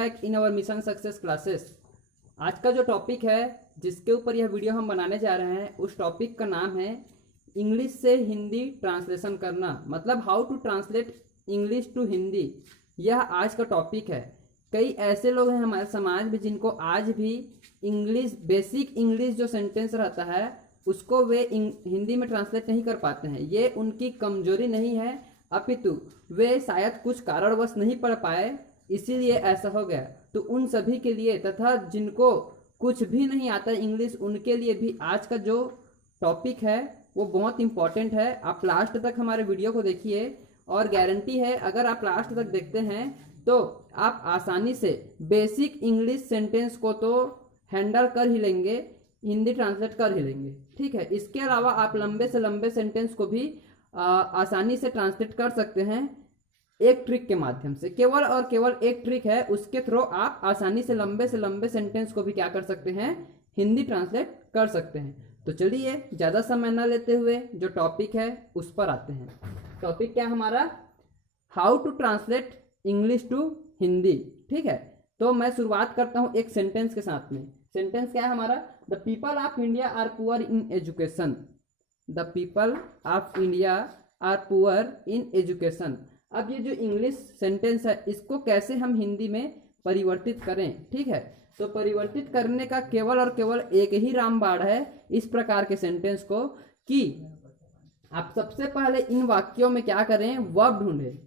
Back in our mission success classes. आज का जो टॉपिक है जिसके ऊपर यह वीडियो हम बनाने जा रहे हैं उस टॉपिक का नाम है इंग्लिश से हिंदी ट्रांसलेशन करना, मतलब how to translate English to Hindi. यह आज का टॉपिक है। कई ऐसे लोग हैं हमारे समाज में जिनको आज भी इंग्लिश, बेसिक इंग्लिश जो सेंटेंस रहता है उसको वे हिंदी में ट्रांसलेट नहीं कर पाते हैं। ये उनकी कमजोरी नहीं है, अपितु वे शायद कुछ कारणवश नहीं पढ़ पाए, इसीलिए ऐसा हो गया। तो उन सभी के लिए तथा जिनको कुछ भी नहीं आता इंग्लिश, उनके लिए भी आज का जो टॉपिक है वो बहुत इंपॉर्टेंट है। आप लास्ट तक हमारे वीडियो को देखिए और गारंटी है अगर आप लास्ट तक देखते हैं तो आप आसानी से बेसिक इंग्लिश सेंटेंस को तो हैंडल कर ही लेंगे, हिंदी ट्रांसलेट कर ही लेंगे। ठीक है, इसके अलावा आप लंबे से लंबे सेंटेंस को भी आसानी से ट्रांसलेट कर सकते हैं एक ट्रिक के माध्यम से। केवल और केवल एक ट्रिक है, उसके थ्रू आप आसानी से लंबे सेंटेंस को भी क्या कर सकते हैं, हिंदी ट्रांसलेट कर सकते हैं। तो चलिए ज़्यादा समय न लेते हुए जो टॉपिक है उस पर आते हैं। टॉपिक क्या हमारा, how to translate English to Hindi. ठीक है, तो मैं शुरुआत करता हूँ एक सेंटेंस के साथ में। सेंटेंस क्या है हमारा, the people of India are poor in education. The people of India are poor in education. अब ये जो इंग्लिश सेंटेंस है इसको कैसे हम हिंदी में परिवर्तित करें। ठीक है, तो परिवर्तित करने का केवल और केवल एक ही रामबाण है इस प्रकार के सेंटेंस को, कि आप सबसे पहले इन वाक्यों में क्या करें, वर्ब ढूंढें।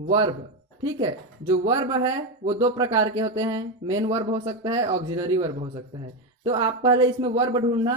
वर्ब, ठीक है, जो वर्ब है वो दो प्रकार के होते हैं, मेन वर्ब हो सकता है, ऑक्सिलरी वर्ब हो सकता है। तो आप पहले इसमें वर्ब ढूंढना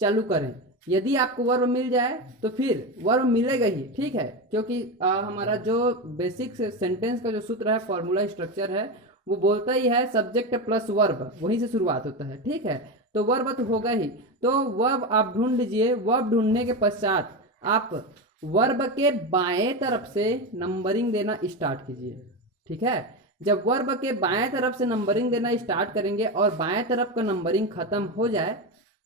चालू करें। यदि आपको वर्ब मिल जाए तो फिर वर्ब मिलेगा ही, ठीक है, क्योंकि हमारा जो बेसिक सेंटेंस का जो सूत्र है, फॉर्मूला स्ट्रक्चर है, वो बोलता ही है सब्जेक्ट प्लस वर्ब, वहीं से शुरुआत होता है। ठीक है, तो वर्ब तो होगा ही, तो वर्ब आप ढूंढ लीजिए। वर्ब ढूंढने के पश्चात आप वर्ब के बाएं तरफ से नंबरिंग देना स्टार्ट कीजिए। ठीक है, जब वर्ब के बाएं तरफ से नंबरिंग देना स्टार्ट करेंगे और बाएं तरफ का नंबरिंग खत्म हो जाए,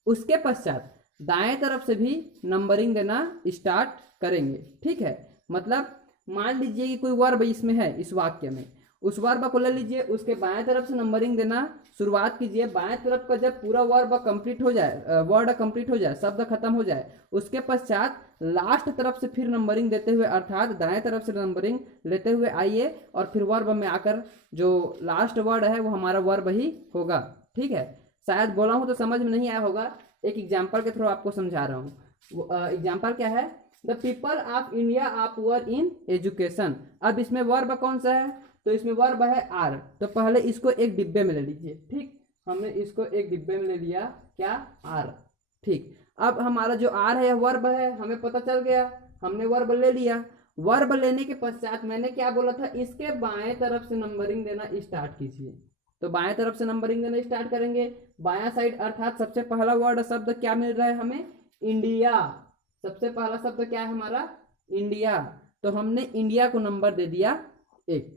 उसके पश्चात दाएं तरफ से भी नंबरिंग देना स्टार्ट करेंगे। ठीक है, मतलब मान लीजिए कि कोई वर्ब इसमें है, इस वाक्य में, उस वर्ब को ले लीजिए, उसके बाएं तरफ से नंबरिंग देना शुरुआत कीजिए। बाएं तरफ का जब पूरा वर्ब कंप्लीट हो जाए, वर्ड कंप्लीट हो जाए, शब्द खत्म हो जाए, उसके पश्चात लास्ट तरफ से फिर नंबरिंग देते हुए, अर्थात दाएं तरफ से नंबरिंग लेते हुए आइए और फिर वर्ब में आकर जो लास्ट वर्ड है वो हमारा वर्ब ही होगा। ठीक है, शायद बोला हूं तो समझ में नहीं आया होगा, एक एग्जाम्पल के थ्रू आपको समझा रहा हूँ। एग्जाम्पल क्या है, the people of India are poor in education. अब इसमें वर्ब कौन सा है, तो इसमें वर्ब है आर, तो पहले इसको एक डिब्बे में ले लीजिए। ठीक, हमने इसको एक डिब्बे में ले लिया, क्या, आर। ठीक, अब हमारा जो आर है वर्ब है, हमें पता चल गया, हमने वर्ब ले लिया। वर्ब लेने के पश्चात मैंने क्या बोला था, इसके बाएं तरफ से नंबरिंग देना स्टार्ट कीजिए। तो बाएं तरफ से नंबरिंग देना स्टार्ट करेंगे, बायां साइड, अर्थात सबसे पहला वर्ड शब्द क्या मिल रहा है हमें, इंडिया। सबसे पहला शब्द क्या है हमारा, इंडिया, तो हमने इंडिया को नंबर दे दिया 1।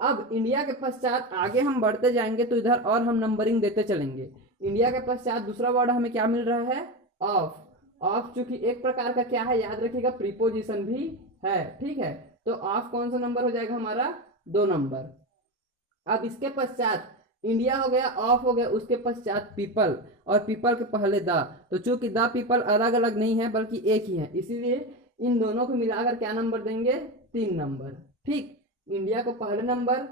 अब इंडिया के पश्चात आगे हम बढ़ते जाएंगे तो इधर और हम नंबरिंग देते चलेंगे। इंडिया के पश्चात दूसरा वर्ड हमें क्या मिल रहा है, ऑफ। ऑफ चूंकि एक प्रकार का क्या है, याद रखिएगा, प्रीपोजिशन भी है। ठीक है, तो ऑफ कौन सा नंबर हो जाएगा हमारा, 2 नंबर। अब इसके पश्चात इंडिया हो गया, ऑफ हो गया, उसके पश्चात पीपल, और पीपल के पहले द। तो चूंकि द पीपल अलग अलग नहीं है बल्कि एक ही है, इसीलिए इन दोनों को मिलाकर क्या नंबर देंगे, 3 नंबर। ठीक, इंडिया को पहले नंबर,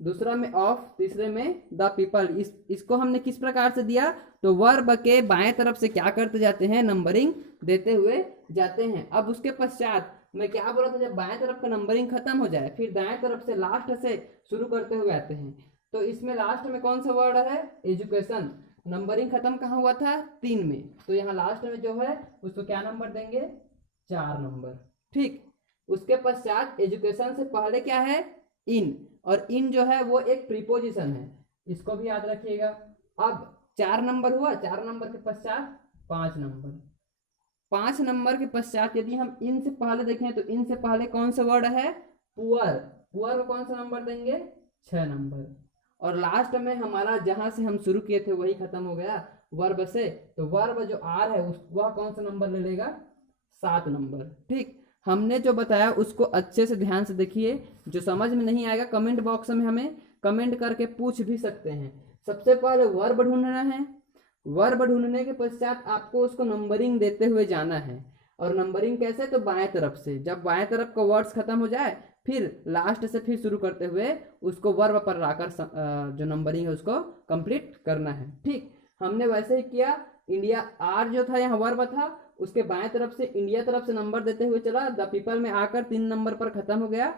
दूसरा में ऑफ, तीसरे में द पीपल। इसको हमने किस प्रकार से दिया, तो वर्ब के बाएं तरफ से क्या करते जाते हैं, नंबरिंग देते हुए जाते हैं। अब उसके पश्चात मैं क्या बोला था, जब बाएं तरफ का नंबरिंग खत्म हो जाए फिर दाएं तरफ से लास्ट से शुरू करते हुए आते हैं। तो इसमें लास्ट में कौन सा वर्ड है, एजुकेशन। नंबरिंग खत्म कहाँ हुआ था, 3 में, तो यहाँ लास्ट में जो है उसको क्या नंबर देंगे, 4 नंबर। ठीक, उसके पश्चात एजुकेशन से पहले क्या है, इन, और इन जो है वो एक प्रीपोजिशन है, इसको भी याद रखिएगा। अब 4 नंबर हुआ, 4 नंबर के पश्चात 5 नंबर। 5 नंबर के पश्चात यदि हम इन से पहले देखें तो इन से पहले कौन सा वर्ड है, पुअर। पुअर को कौन सा नंबर देंगे, 6 नंबर। और लास्ट में हमारा जहां से हम शुरू किए थे वही खत्म हो गया वर्ब से, तो वर्ब जो आर है वह कौन सा नंबर ले लेगा, 7 नंबर। ठीक, हमने जो बताया उसको अच्छे से ध्यान से देखिए, जो समझ में नहीं आएगा कमेंट बॉक्स में हमें कमेंट करके पूछ भी सकते हैं। सबसे पहले वर्ब ढूंढना है, वर्ब ढूंढने के पश्चात आपको उसको नंबरिंग देते हुए जाना है। और नंबरिंग कैसे, तो बाएं तरफ से, जब बाएं तरफ का वर्ड्स खत्म हो जाए फिर लास्ट से फिर शुरू करते हुए उसको वर्ब पर लाकर जो नंबरिंग है उसको कंप्लीट करना है। ठीक, हमने वैसे ही किया। इंडिया आर जो था यहाँ वर्ब था, उसके बाएं तरफ से इंडिया तरफ से नंबर देते हुए चला, द पीपल में आकर 3 नंबर पर खत्म हो गया।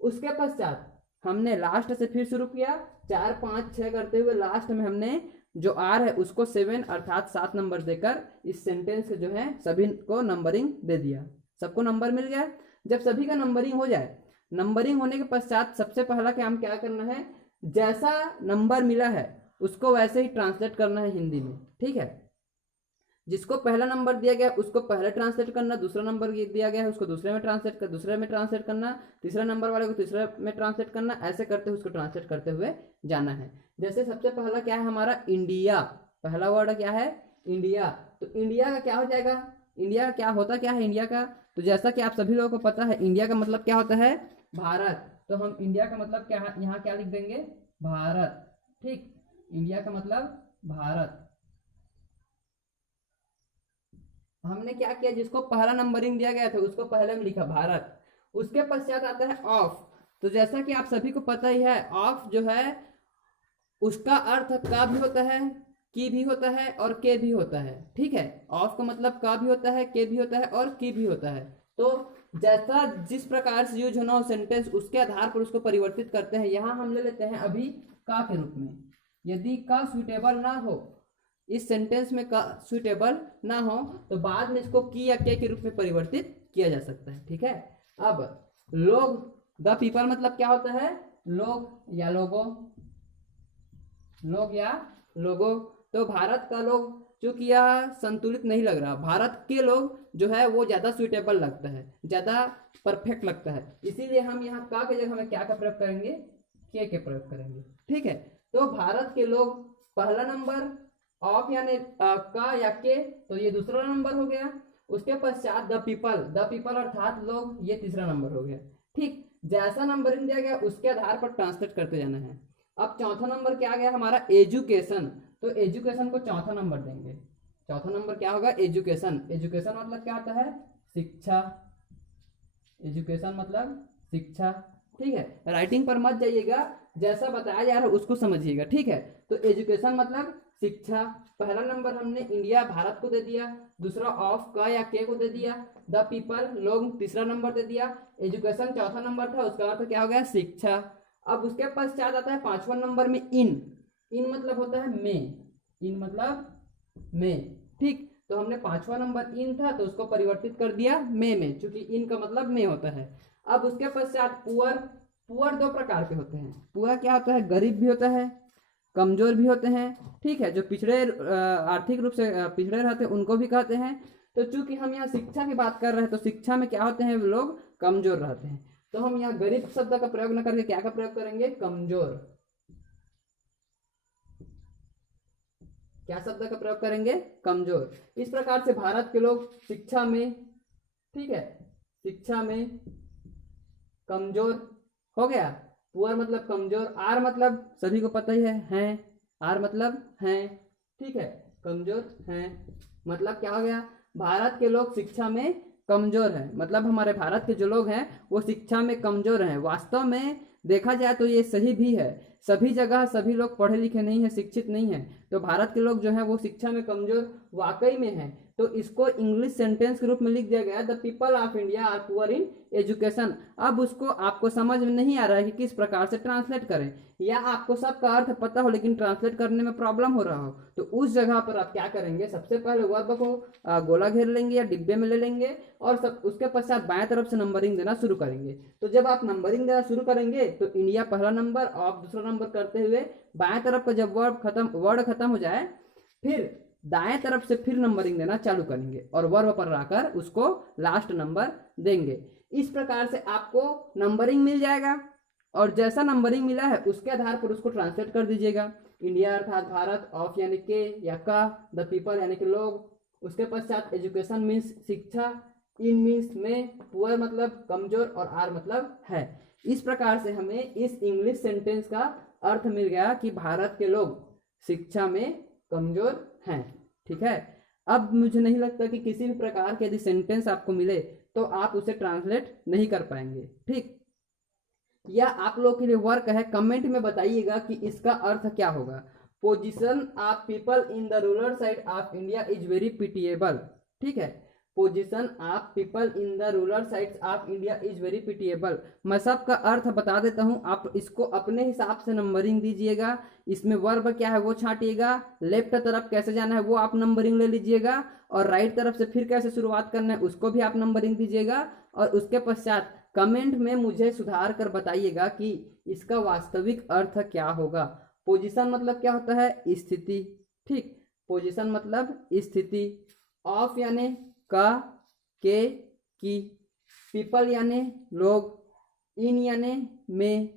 उसके पश्चात हमने लास्ट से फिर शुरू किया, 4 5 6 करते हुए लास्ट में हमने जो आर है उसको 7 अर्थात 7 नंबर देकर इस सेंटेंस के जो है सभी को नंबरिंग दे दिया। सबको नंबर मिल गया। जब सभी का नंबरिंग हो जाए, नंबरिंग होने के पश्चात सबसे पहला काम क्या करना है, जैसा नंबर मिला है उसको वैसे ही ट्रांसलेट करना है हिंदी में। ठीक है, जिसको पहला नंबर दिया गया उसको पहले ट्रांसलेट करना, दूसरा नंबर दिया गया है उसको दूसरे में ट्रांसलेट करना, तीसरा नंबर वाले को तीसरे में ट्रांसलेट करना, ऐसे करते हुए उसको ट्रांसलेट करते हुए जाना है। जैसे सबसे पहला क्या है हमारा इंडिया, पहला वर्ड क्या है इंडिया, तो इंडिया का क्या हो जाएगा, इंडिया का क्या होता क्या है इंडिया का, तो जैसा कि आप सभी लोगों को पता है इंडिया का मतलब क्या होता है भारत, तो हम इंडिया का मतलब क्या है यहाँ क्या लिख देंगे भारत। ठीक, इंडिया का मतलब भारत। हमने क्या किया, जिसको पहला नंबरिंग दिया गया था उसको पहले में लिखा भारत। उसके पश्चात आता है ऑफ, तो जैसा कि आप सभी को पता ही है ऑफ जो है उसका अर्थ का भी होता है, की भी होता है और के भी होता है। ठीक है, ऑफ का मतलब का भी होता है, के भी होता है और की भी होता है। तो जैसा जिस प्रकार से यूज होना हो सेंटेंस उसके आधार पर उसको परिवर्तित करते हैं। यहाँ हम ले लेते हैं अभी का के रूप में। यदि का सुइटेबल ना हो, इस सेंटेंस में का सुइटेबल ना हो तो बाद में इसको की या के रूप में परिवर्तित किया जा सकता है। ठीक है, अब लोग, द पीपल मतलब क्या होता है लोग या लोगों, लोग या लोगों। तो भारत का लोग चूंकि यह संतुलित नहीं लग रहा, भारत के लोग जो है वो ज्यादा सुइटेबल लगता है, ज्यादा परफेक्ट लगता है, इसीलिए हम यहाँ का के जगह में क्या का प्रयोग करेंगे के प्रयोग करेंगे। ठीक है, तो भारत के लोग पहला नंबर, ऑफ यानी का या के, तो ये दूसरा नंबर हो गया। उसके पश्चात द पीपल अर्थात लोग, ये तीसरा नंबर हो गया। ठीक, जैसा नंबरिंग दिया गया उसके आधार पर ट्रांसलेट करते जाना है। अब चौथा नंबर क्या आ गया हमारा एजुकेशन, तो एजुकेशन को चौथा नंबर देंगे। चौथा नंबर क्या होगा एजुकेशन। एजुकेशन मतलब क्या होता है शिक्षा, एजुकेशन मतलब शिक्षा। ठीक है, राइटिंग पर मत जाइएगा, जैसा बताया जा रहा है उसको समझिएगा। ठीक है, तो एजुकेशन मतलब शिक्षा। पहला नंबर हमने इंडिया भारत को दे दिया, दूसरा ऑफ का या के को दे दिया, द पीपल लोग तीसरा नंबर दे दिया, एजुकेशन चौथा नंबर था, उसका अर्थ क्या हो गया शिक्षा। अब उसके पश्चात आता है पांचवा नंबर में इन मतलब होता है में, इन मतलब में। ठीक, तो हमने पांचवा नंबर इन था तो उसको परिवर्तित कर दिया में, क्योंकि इन का मतलब में होता है। अब उसके पश्चात पुअर 2 प्रकार के होते हैं। पुअर क्या होता है गरीब भी होता है, कमजोर भी होते हैं। ठीक है, जो पिछड़े आर्थिक रूप से पिछड़े रहते हैं उनको भी कहते हैं। तो चूंकि हम यहाँ शिक्षा की बात कर रहे हैं तो शिक्षा में क्या होते हैं लोग कमजोर रहते हैं, तो हम यहाँ गरीब शब्द का प्रयोग न करके क्या का प्रयोग करेंगे कमजोर। क्या शब्द का प्रयोग करेंगे कमजोर। इस प्रकार से भारत के लोग शिक्षा में, ठीक है, शिक्षा में कमजोर हो गया। पुअर मतलब कमजोर, आर मतलब सभी को पता ही है आर मतलब हैं। ठीक है, कमजोर हैं मतलब क्या हो गया भारत के लोग शिक्षा में कमजोर हैं, मतलब हमारे भारत के जो लोग हैं वो शिक्षा में कमजोर हैं। वास्तव में देखा जाए तो ये सही भी है, सभी जगह सभी लोग पढ़े लिखे नहीं है, शिक्षित नहीं है, तो भारत के लोग जो है वो शिक्षा में कमजोर वाकई में है। तो इसको इंग्लिश सेंटेंस के रूप में लिख दिया गया the people of India are poor in education. अब उसको आपको समझ में नहीं आ रहा है कि किस प्रकार से ट्रांसलेट करें, या आपको सबका अर्थ पता हो लेकिन ट्रांसलेट करने में प्रॉब्लम हो रहा हो, तो उस जगह पर आप क्या करेंगे सबसे पहले वर्ब को गोला घेर लेंगे या डिब्बे में ले लेंगे और सब उसके पश्चात बाएं तरफ से नंबरिंग देना शुरू करेंगे। तो जब आप नंबरिंग देना शुरू करेंगे तो इंडिया पहला नंबर, ऑफ दूसरा नंबर करते हुए बाएं तरफ का जब वर्ड खत्म हो जाए फिर दाएं तरफ से फिर नंबरिंग देना चालू करेंगे और वर्ब पर लाकर उसको लास्ट नंबर देंगे। इस प्रकार से आपको नंबरिंग मिल जाएगा और जैसा नंबरिंग मिला है उसके आधार पर उसको ट्रांसलेट कर दीजिएगा। इंडिया अर्थात भारत, ऑफ यानी के या का, द पीपल यानी कि लोग, उसके पश्चात एजुकेशन मीन्स शिक्षा, इन मीन्स में, पुअर मतलब कमजोर और आर मतलब है। इस प्रकार से हमें इस इंग्लिश सेंटेंस का अर्थ मिल गया कि भारत के लोग शिक्षा में कमजोर हैं। ठीक है, अब मुझे नहीं लगता कि किसी भी प्रकार के यदि सेंटेंस आपको मिले तो आप उसे ट्रांसलेट नहीं कर पाएंगे। ठीक, या आप लोगों के लिए वर्क है, कमेंट में बताइएगा कि इसका अर्थ क्या होगा। Position of people in the rural side of India is very pitiable. ठीक है, position of people in the rural sides of India is very pitiable. मैं सबका अर्थ बता देता हूं, आप इसको अपने हिसाब से नंबरिंग दीजिएगा। इसमें वर्ब क्या है वो छांटिएगा, लेफ्ट तरफ कैसे जाना है वो आप नंबरिंग ले लीजिएगा, और राइट तरफ से फिर कैसे शुरुआत करना है उसको भी आप नंबरिंग दीजिएगा। और उसके पश्चात कमेंट में मुझे सुधार कर बताइएगा कि इसका वास्तविक अर्थ क्या होगा। पोजीशन मतलब क्या होता है, स्थिति। ठीक, पोजीशन मतलब स्थिति। ऑफ यानी का, के, की। पीपल यानी लोग, इन यानी में।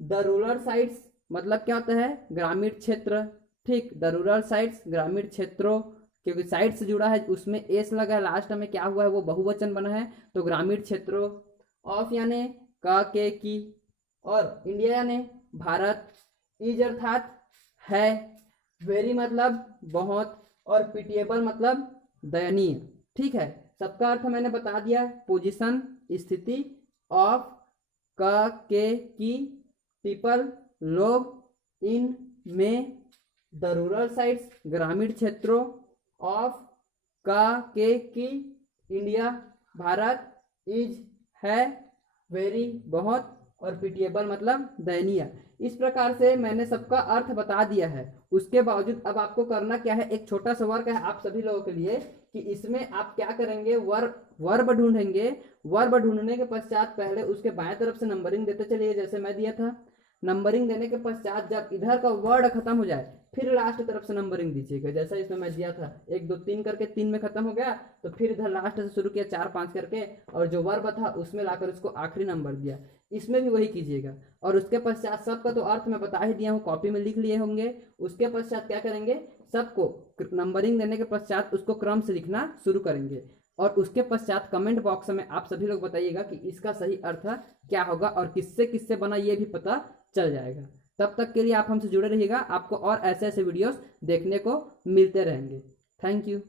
द रूरल साइड्स मतलब क्या होता है, ग्रामीण क्षेत्र। ठीक, द रूरल साइड्स ग्रामीण क्षेत्रों, क्योंकि साइड से जुड़ा है उसमें एस लगा है, लास्ट में क्या हुआ है वो बहुवचन बना है, तो ग्रामीण क्षेत्रों। ऑफ यानी का, के, की। और इंडिया यानी भारत। इज अर्थात है। वेरी मतलब बहुत, और पिटिएबल मतलब दयनीय। ठीक है, सबका अर्थ मैंने बता दिया। पोजीशन स्थिति, ऑफ का, के, की। पीपल लोग, इन में। द रूरल साइड्स ग्रामीण क्षेत्रों। ऑफ का, के, की। इंडिया भारत। इज है, वेरी बहुत, और पिटिएबल मतलब दयनीय। इस प्रकार से मैंने सबका अर्थ बता दिया है। उसके बावजूद अब आपको करना क्या है, एक छोटा सा वर्क है आप सभी लोगों के लिए कि इसमें आप क्या करेंगे, वर्ब ढूंढेंगे। वर्ब ढूंढने के पश्चात पहले उसके बाएं तरफ से नंबरिंग देते चलिए जैसे मैं दिया था। नंबरिंग देने के पश्चात जब इधर का वर्ड खत्म हो जाए फिर लास्ट तरफ से नंबरिंग दीजिएगा, जैसा इसमें मैं दिया था 1 2 3 करके 3 में खत्म हो गया, तो फिर इधर लास्ट से शुरू किया 4 5 करके, और जो वर्ब था उसमें लाकर उसको आखिरी नंबर दिया। इसमें भी वही कीजिएगा। और उसके पश्चात सबका तो अर्थ मैं बता ही दिया हूँ, कॉपी में लिख लिए होंगे। उसके पश्चात क्या करेंगे, सबको नंबरिंग देने के पश्चात उसको क्रम से लिखना शुरू करेंगे। और उसके पश्चात कमेंट बॉक्स में आप सभी लोग बताइएगा कि इसका सही अर्थ क्या होगा और किससे किससे बना ये भी पता चल जाएगा। तब तक के लिए आप हमसे जुड़े रहिएगा, आपको और ऐसे ऐसे वीडियोस देखने को मिलते रहेंगे। Thank you.